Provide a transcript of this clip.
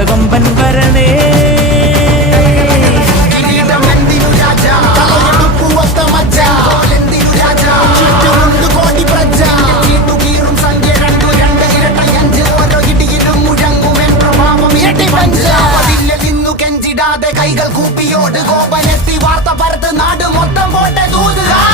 കനകമ്പൻ വരണേ കൈകൾ കൂപ്പിയോട് കോപനെത്തി വാർത്ത പരത്ത് നാട് മൊത്തം പോട്ടെ തൂതുക